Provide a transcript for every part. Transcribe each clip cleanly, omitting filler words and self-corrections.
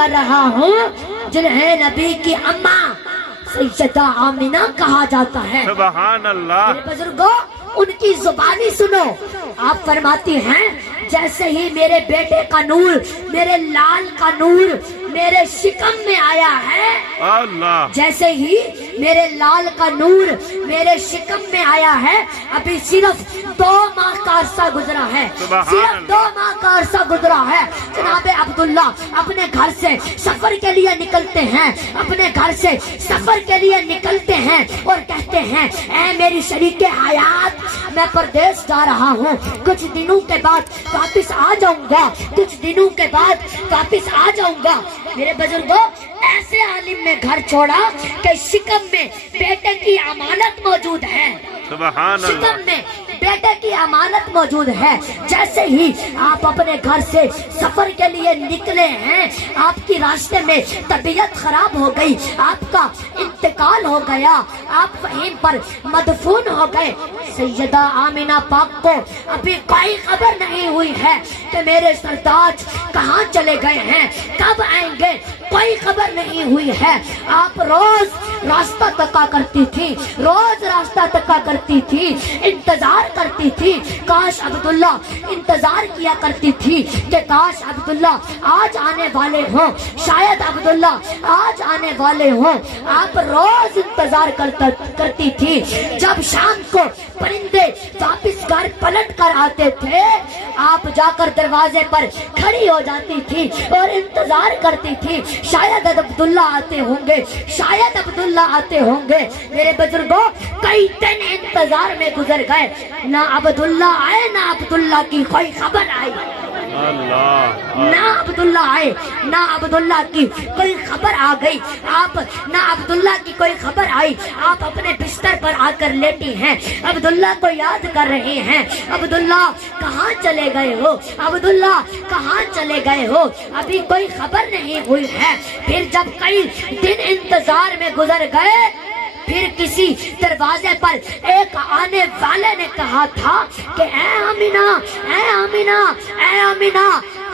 कर रहा हूँ जिन्हें नबी की अम्मा सैयदा आमिना कहा जाता है। सुभान अल्लाह। मेरे बुजुर्गों, उनकी जुबानी सुनो। आप फरमाती हैं, जैसे ही मेरे बेटे का नूर, मेरे लाल का नूर मेरे शिकम में आया है, अल्लाह, जैसे ही मेरे लाल का नूर मेरे शिकम में आया है, अभी सिर्फ 2 माह का अरसा गुजरा है, सिर्फ 2 माह का अरसा गुजरा है। जनाबे अब्दुल्ला अपने घर से सफर के लिए निकलते हैं, अपने घर से सफर के लिए निकलते हैं और कहते हैं, ऐ मेरी शरीके हयात, मैं परदेश जा रहा हूँ, कुछ दिनों के बाद वापिस आ जाऊंगा, कुछ दिनों के बाद वापिस आ जाऊंगा। मेरे बुजुर्गों, ऐसे आलिम ने घर छोड़ा कि शिकम में बेटे की अमानत मौजूद है, सुभान अल्लाह। शिकम में बेटे की अमानत मौजूद है। जैसे ही आप अपने घर से सफर के लिए निकले हैं, आपकी रास्ते में तबीयत खराब हो गई, आपका इंतकाल हो गया, आप वहीं पर मदफून हो गए। सैयदा आमिना पाक को अभी कोई खबर नहीं हुई है कि मेरे सरताज कहाँ चले गए हैं, कब आएंगे, कोई खबर नहीं हुई है। आप रोज रास्ता तका करती थी, रोज रास्ता तका करती थी, इंतजार करती थी। काश अब्दुल्ला इंतजार किया करती थी कि काश अब्दुल्ला आज आने वाले हो, शायद अब्दुल्ला आज आने वाले हो। आप रोज इंतजार करती थी। जब शाम को परिंदे वापिस घर पलट कर आते थे, आप जाकर दरवाजे पर खड़ी हो जाती थी और इंतजार करती थी, शायद अब्दुल्ला आते होंगे, शायद अब्दुल्ला आते होंगे। मेरे बुजुर्गों, कई दिन इंतजार में गुजर गए, ना अब्दुल्ला आए, ना अब्दुल्ला की कोई खबर आई, ना अब्दुल्ला आए, ना अब्दुल्ला की कोई खबर आ गई। आप ना अब्दुल्ला की कोई खबर आई, आप अपने बिस्तर पर आकर लेटी हैं, अब्दुल्ला को याद कर रहे हैं, अब्दुल्ला कहाँ चले गए हो, अब्दुल्ला कहाँ चले गए हो, अभी कोई खबर नहीं हुई है। फिर जब कई दिन इंतजार में गुजर गए, फिर किसी दरवाजे पर एक आने वाले ने कहा था कि ऐ आमिना, ऐ आमिना, ऐ आमिना,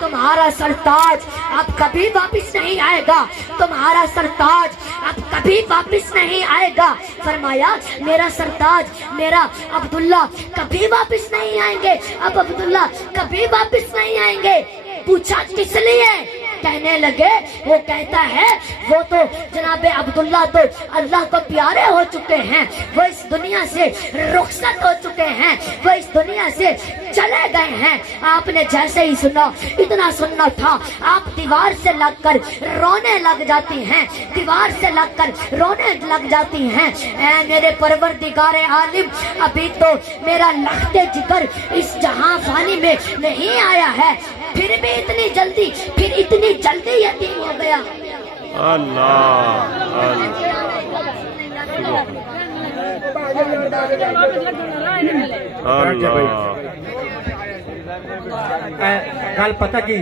तुम्हारा सरताज अब कभी वापिस नहीं आएगा, तुम्हारा सरताज अब कभी वापिस नहीं आएगा। फरमाया, मेरा सरताज, मेरा अब्दुल्ला कभी वापिस नहीं आएंगे, अब अब्दुल्ला कभी वापिस नहीं आएंगे। पूछा किस लिए? कहने लगे, वो कहता है, वो तो जनाबे अब्दुल्ला तो अल्लाह को प्यारे हो चुके हैं, वो इस दुनिया से रुखसत हो चुके हैं, वो इस दुनिया से चले गए हैं। आपने जैसे ही सुना, इतना सुनना था, आप दीवार से लगकर रोने लग जाती हैं, दीवार से लगकर रोने लग जाती हैं। ऐ मेरे परवरदिगारे आलिम, अभी तो मेरा लख्ते जिगर इस जहां फानी में नहीं आया है, फिर भी इतनी जल्दी, फिर इतनी जल्दी यतीम हो गया। अल्लाह, गल पता की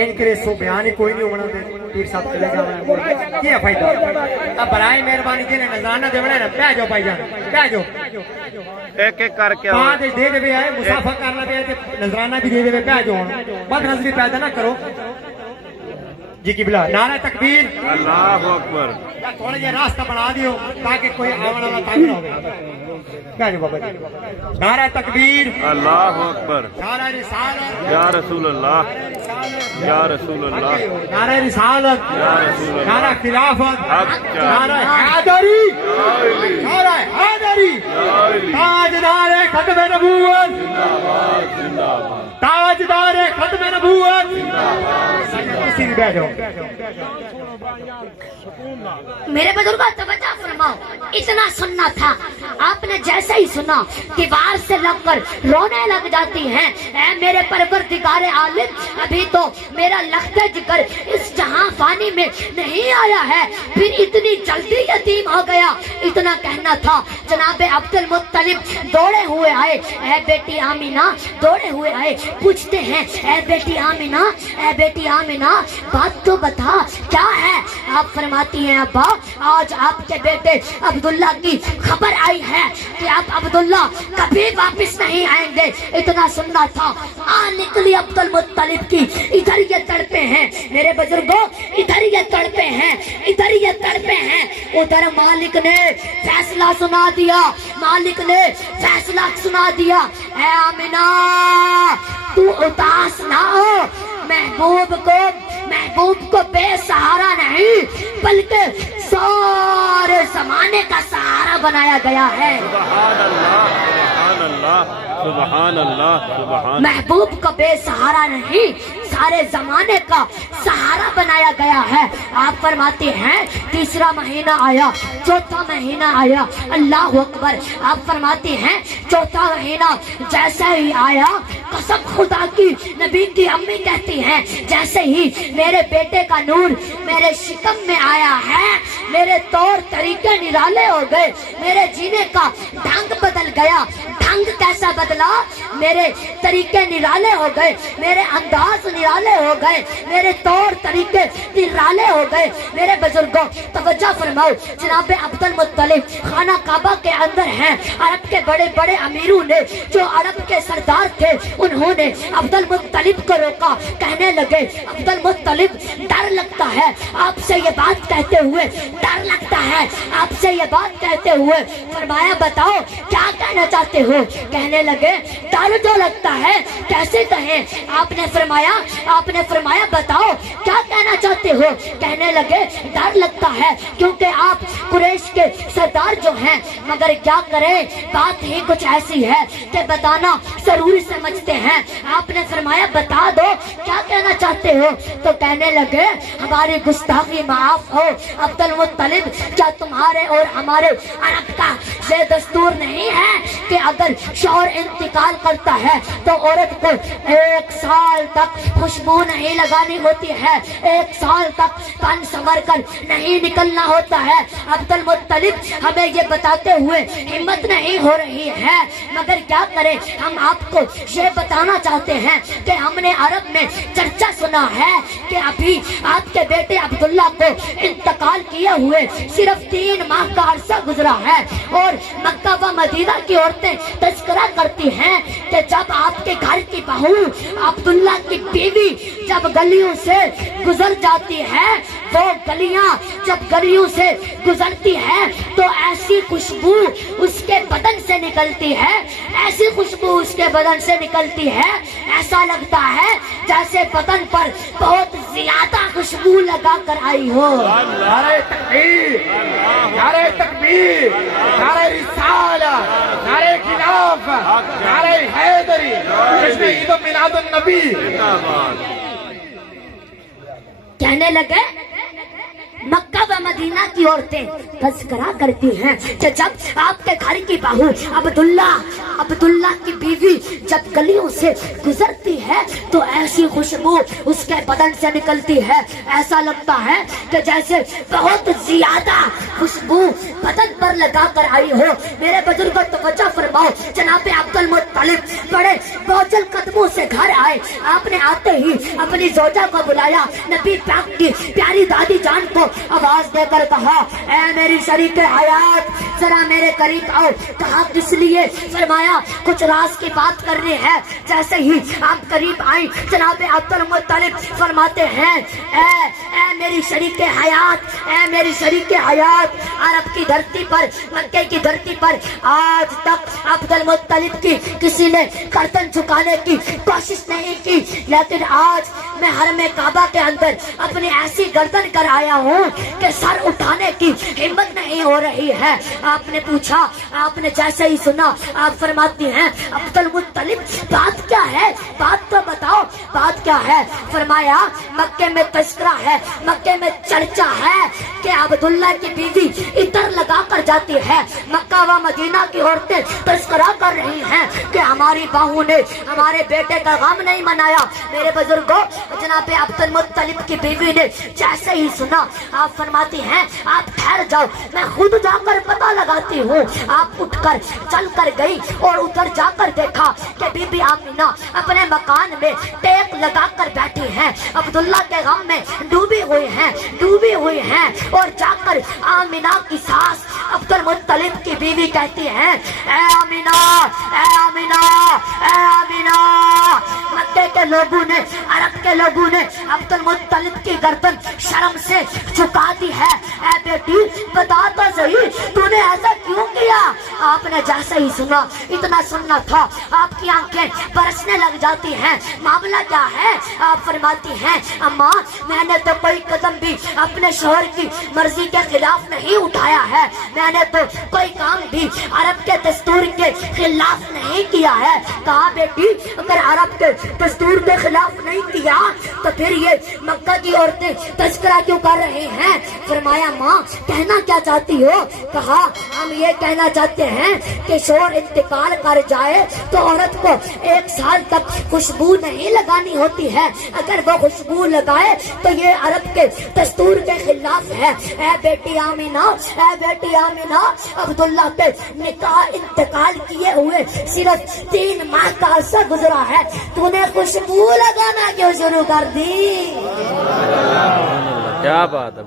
इनके सो बयान ही कोई नहीं होना, पीर साहब चले जाना क्या फायदा। अब बराए मेहरबानी जिन्हें नजराना देवना है ना, बह जाओ भाईजान, बह जाओ, एक एक करके बाद दे दे आए, मुसाफा करना पे नजराना भी दे दे, बह जाओ, बद नजरी पैदा ना करो जी की बिला। नारा तकबीर, अल्लाह अकबर। थोड़ा जा रास्ता बना दियो ताकि कोई आवन वाला तंग ना हो। बाबा जी, नारा तकबीर, अल्लाह अकबर, नारा रिसालत, या रसूल अल्लाह, या रसूल अल्लाह, नारा रिसालत, या रसूल अल्लाह, नारा खिलाफत, अच्छा, नारा हैदरी, नारा हैदरी, ताजदार खत्म नबूवत, ताजदार खत्म नबूवत। बैठ जाओ। मेरे बुजुर्गों, तवज्जो फरमाओ, इतना सुनना था। आपने जैसे ही सुना, दीवार से लगकर रोने लग जाती हैं। ऐ मेरे परवरदिगारे आलिम, अभी तो मेरा लख्ते जिगर इस जहां फानी में नहीं आया है, फिर इतनी जल्दी यतीम हो गया, इतना कहना था। जनाबे अब्दुल मुत्तलिब दौड़े हुए आए, ऐ बेटी आमिना, दौड़े हुए आए, पूछते हैं, ऐ बेटी आमिना, ऐ बेटी आमिना, बात तो बता, क्या है? आप फरमाती हैं, अब्बा, आज आपके बेटे अब्दुल्ला की खबर आई है कि आप अब्दुल्ला कभी वापस नहीं आएंगे, इतना सुनना था। निकली अब्दुल मुत्तलिब की, इधर ये तड़पे हैं। मेरे बुजुर्गों, इधर ये तड़पे हैं, इधर ये तड़पे हैं। उधर मालिक ने फैसला सुना दिया, मालिक ने फैसला सुना दिया, ऐ आमिना तू उदास ना हो, महबूब को बेसहारा नहीं बल्कि सारे जमाने का सहारा बनाया गया है। सुभान अल्लाह, सुभान अल्लाह, सुभान अल्लाह, सुभान। महबूब को बेसहारा नहीं सारे जमाने का सहारा बनाया गया है। आप फरमाते हैं तीसरा महीना आया, चौथा महीना आया, अल्लाह अकबर। आप फरमाते हैं चौथा महीना जैसे ही आया, कसम खुदा की, नबी की अम्मी कहती हैं जैसे ही मेरे बेटे का नूर मेरे शिकम में आया है, मेरे तौर तरीके निराले हो गए, मेरे जीने का ढंग बदल गया। ढंग कैसा बदला? मेरे तरीके निराले हो गए, मेरे अंदाज निराले हो गए, मेरे तौर तरीके निराले हो गए। मेरे बुजुर्गों तवज्जो फरमाओ, जनाब अब्दुल मुत्तलिब खाना काबा के अंदर हैं। अरब के बड़े बड़े अमीरों ने, जो अरब के सरदार थे, उन्होंने अब्दुल मुत्तलिब को रोका, कहने लगे अब्दुल मुत्तलिब डर लगता है आपसे ये बात कहते हुए, डर लगता है आपसे ये बात कहते हुए। फरमाया बताओ क्या कहना चाहते हो? कहने लगे डर जो लगता है कैसे कहें? आपने फरमाया बताओ क्या कहना चाहते हो? कहने लगे डर लगता है क्योंकि आप कुरैश के सरदार जो हैं, मगर क्या करें बात ही कुछ ऐसी है कि बताना जरूरी समझते हैं। आपने फरमाया बता दो क्या कहना चाहते हो? तो कहने लगे हमारी गुस्ताखी माफ हो अब्दुल मुत्तलिब, क्या तुम्हारे और हमारे अरब का ये दस्तूर नहीं है कि अगर शौहर इंतकाल करता है तो औरत को 1 साल तक खुशबू नहीं लगानी होती है, 1 साल तक तन संवर कर नहीं निकलना होता है। अब्दुल मुत्तलिब हमें ये बताते हुए हिम्मत नहीं हो रही है, मगर क्या करें, हम आपको ये बताना चाहते हैं कि हमने अरब में चर्चा सुना है कि अभी आपके बेटे अब्दुल्ला को इंतकाल किए हुए सिर्फ 3 माह का अरसा गुजरा है। और मक्का व मदीना की औरतें तस्करा करती हैं कि जब आपके घर की बहू अब्दुल्ला की बीवी जब गलियों से गुजर जाती है, वो गलियां जब गलियों से गुजरती है तो ऐसी खुशबू उसके बदन से निकलती है, ऐसी खुशबू उसके बदन से निकलती है, ऐसा लगता है जैसे बदन पर बहुत ज्यादा खुशबू लगा कर आई हो। नारे तकबीर, नारे तकबीर, नारे रिसाला, नारे खिलाफ, नारे हैदरी, जश्न ईद मिलादुन नबी। कहने लगे मक्का व मदीना की औरतें तस्करा करती हैं कि जब आपके घर की बहू अब्दुल्ला की बीवी जब गलियों से गुजरती है तो ऐसी खुशबू उसके बदन से निकलती है, ऐसा लगता है कि जैसे बहुत ज्यादा खुशबू बदन पर लगा कर आई हो। मेरे बुजुर्गों तवज्जो फरमाओ, जनाब अब्दुल मुत्तलिब बड़े बोझल कदमों से घर आए। आपने आते ही अपनी जोजा को बुलाया, नबी पाक की प्यारी दादी जान को आवाज देकर कहा, ऐ मेरी शरीक हयात जरा मेरे करीब आओ। कहा किस लिए? फरमाया कुछ राज की बात करनी है। जैसे ही आप करीब आई, जनाब अब्दुल मुत्तलिब फरमाते हैं, ऐ मेरी शरीक हयात, ऐ मेरी शरीक हयात, अरब की धरती पर, मक्के की धरती पर आज तक अब्दुल मुत्तलिब की किसी ने गर्दन झुकाने की कोशिश नहीं की, लेकिन आज मैं हरमे काबा के अंदर अपनी ऐसी गर्दन कर आया हूँ कि सर उठाने की हिम्मत नहीं हो रही है। आपने पूछा, आपने जैसे ही सुना, आप फरमाती हैं अब्दुल मुत्तलिब बात क्या है, बात तो बताओ बात क्या है? फरमाया मक्के में तस्करा है, मक्के में चर्चा है कि अब्दुल्ला की बीवी इतर लगा कर जाती है। मक्का व मदीना की औरतें तस्करा कर रही हैं कि हमारी बहू ने हमारे बेटे का गम नहीं मनाया। मेरे बुजुर्गों, जनाब अब्दुल मुत्तलिब की बीवी ने जैसे ही सुना, आप फरमाती हैं आप ठहर जाओ, मैं खुद जाकर पता लगाती हूँ। आप उठकर चल कर गई और उधर जाकर देखा कि बीबी आमिना अपने मकान में टेक लगा कर बैठी हैं, अब्दुल्ला के गम में डूबी ہوئی ہیں ڈوبی ہوئی ہیں اور جا کر آمینہ کی ساس عبد المطلب کی بیوی کہتی ہے اے آمینہ اے آمینہ اے آمینہ مکے کے لوگوں نے عرب کے لوگوں نے عبد المطلب کی گردن شرم سے جھکا دی ہے اے بیٹی بتا تو صحیح تو نے ایسا کیوں کیا آپ نے جیسے ہی سنا اتنا سننا تھا آپ کی آنکھیں برسنے لگ جاتی ہیں معاملہ کیا ہے آپ فرماتی ہیں اماں میں نے تو کوئی قدم بھی اپنے شوہر کی مرضی کے خلاف نہیں اٹھایا ہے میں نے تو کوئی کام بھی عرب کے دستور کے خلاف نہیں کیا ہے کہا بیٹی اگر عرب کے دستور کے خلاف نہیں کیا تو پھر یہ مکہ کی عورتیں تذکرہ کیوں کر رہے ہیں فرمایا ماں کہنا کیا چاہتی ہو کہا ہم یہ کہنا چاہتے ہیں کہ شوہر انتقال کر جائے تو عورت کو 1 سال تک خوشبو نہیں لگانی ہوتی ہے اگر وہ خوشبو لگائے تو یہ عرب کے دستور کے خلاف ہے اے بیٹی آمینہ اے بیٹی آمینہ عبداللہ کے نکاح انتقال کیے ہوئے صرف 3 ماہ کا عرصہ گزرا ہے تو نے خوشبو لگانا کیوں شروع کر دی کیا بات ہے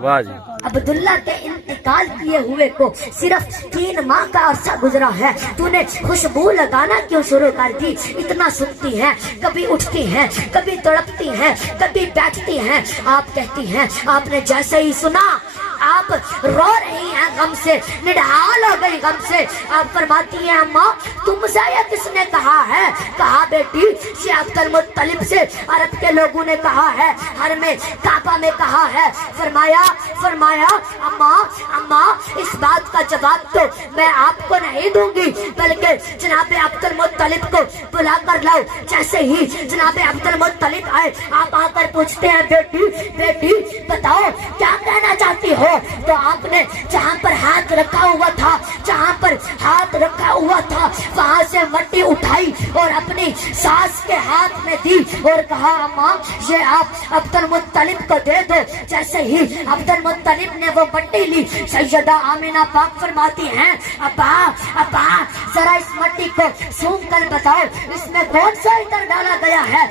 واہ جی عبداللہ کے انتقال کیے ہوئے کو صرف 3 ماہ کا عرصہ گزرا ہے تو نے خوشبو لگانا کیوں شروع کر دی اتنا سنتی ہیں کبھی اٹھتی ہیں کبھی تڑپتی ہیں کبھی بیٹھتی ہیں آپ کہتی ہیں آپ نے جیسے ہی سنا آپ رو رہی ہیں غم سے نڈھال ہو گئی غم سے آپ فرماتی ہیں اماں تم سے یہ کس نے کہا ہے کہا بیٹی یہ عبد المطلب سے عرب کے لوگوں نے کہا ہے ہر میں کعبہ میں کہا ہے فرمایا اماں اس بات کا جواب تو میں آپ کو نہیں دوں گی بلکہ جناب عبد المطلب کو بلا کر لاؤ جیسے ہی جناب عبد المطلب آئے آپ آ کر پوچھتے ہیں بیٹی بتاؤ کیا کہنا چاہتی ہو تو آپ نے جہاں پر ہاتھ رکھا ہوا تھا وہاں سے مٹی اٹھائی اور اپنی ساس کے ہاتھ میں دی اور کہا اماں یہ آپ عبد المطلب کو دے دو جیسے ہی عبد المطلب نے وہ مٹی لی سیدہ آمینہ پاک فرماتی ہیں ابا ذرا اس مٹی کو سونگ کر بتاؤ اس میں کون سا عطر ڈالا گیا ہے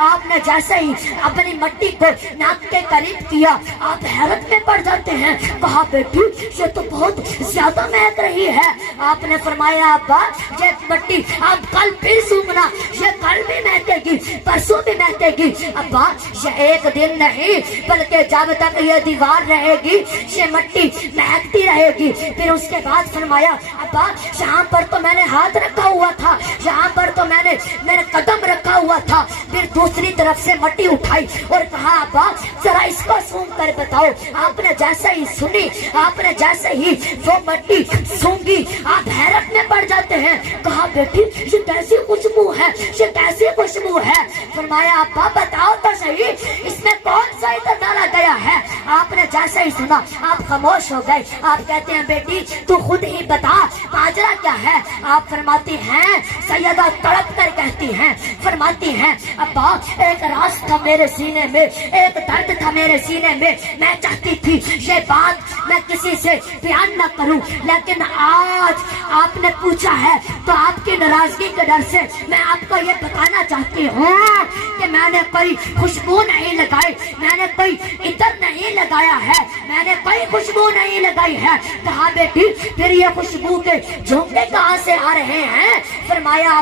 آپ نے جیسے ہی اپنی مٹی کو ناک کے قریب کیا آپ حیرت میں پڑ جاتے ہیں کہا بیٹی یہ تو بہت زیادہ مہک رہی ہے آپ نے فرمایا ابا یہ مٹی آپ کل پھر سونگنا یہ کل بھی مہکے گی پرسوں بھی مہکے گی ابا یہ ایک دن نہیں بلکہ جب تک یہ دیوار رہے گی یہ مٹی مہکتی رہے گی پھر اس کے بعد فرمایا ابا یہاں پر تو میں نے ہاتھ رکھا ہوا تھا یہاں پر تو میں نے قدم رکھا ہوا تھا پھر دوسری طرف سے مٹی اٹھائی اور کہا ابا ذرا اس کو سونگ کر بتاؤ آپ نے جیسے ہی سنی آپ نے جیسے ہی وہ مٹی سونگی آپ حیرت میں پڑ جاتے ہیں کہا بیٹی یہ کیسی خوشبو ہے فرمایا ابا بتاؤ تو صحیح اس میں کون سا عطر ڈالا گیا ہے آپ نے جیسے ہی سنا آپ خاموش ہو گئے آپ کہتے ہیں بیٹی تو خود ہی بتا ماجرا کیا ہے آپ فرماتی ہیں سیدہ تڑپ کر کہتی ہیں فرماتی ہیں ابا ایک راز تھا میرے سینے میں ایک درد تھا میرے سینے میں میں چاہتی تھی یہ بات میں کسی سے بیان نہ کروں لیکن آج آپ نے پوچھا ہے تو آپ کی ناراضگی کے ڈر سے میں آپ کو یہ بتانا چاہتی ہوں کہ میں نے کوئی خوشبو نہیں لگائی میں نے کوئی عطر نہیں لگایا ہے میں نے کوئی خوشبو نہیں لگائی ہے کہا بیٹی پھر یہ خوشبو کے جھونکے کہاں سے آ رہے ہیں فرمایا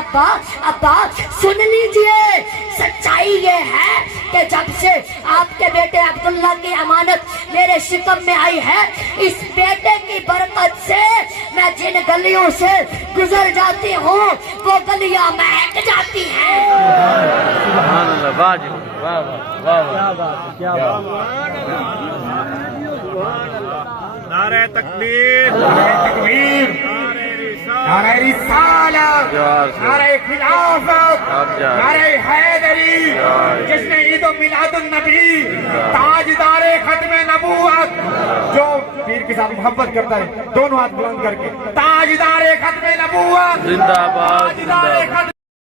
ابا سن لیجئے سچائی یہ ہے کہ جب سے آپ کے بیٹے عبداللہ کی امانت میرے شکم میں آئی ہے اس بیٹے کی برکت سے میں جن گلیوں سے گزر جاتی ہوں وہ گلیاں مہک جاتی ہیں سبحان اللہ واہ جی واہ کیا نعرہ تکبیر نعرہ رسالت نعرہ خلافت نعرہ حیدری جس نے عید و میلاد النبی تاجدار ختم نبوت جو پیر کے ساتھ محبت کرتا ہے دونوں ہاتھ بلند کر کے تاجدار ختم نبوت زندہ باد